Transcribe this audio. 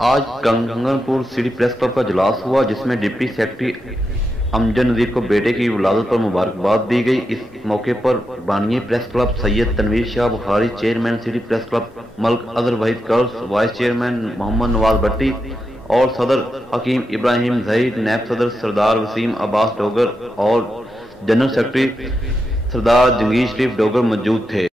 आज Ganganpur city press club का इजलास हुआ, जिसमें डिप्टी सेक्रेटरी अमजद नज़ीर को बेटे की विलादत पर मुबारकबाद दी गई। इस मौके पर बानिए press club Syed Tanveer Shah Bukhari, chairman city press club Malik Azhar Waheed कर्स, वाइस चेयरमैन मोहम्मद नवाज भट्टी और सदर हकीम इब्राहिम जहीर, नैब सदर सरदार वसीम अब्बास डोगर और जनरल सेक्रेटरी सरदार जंगीर शरीफ डोगर मौजूद थे।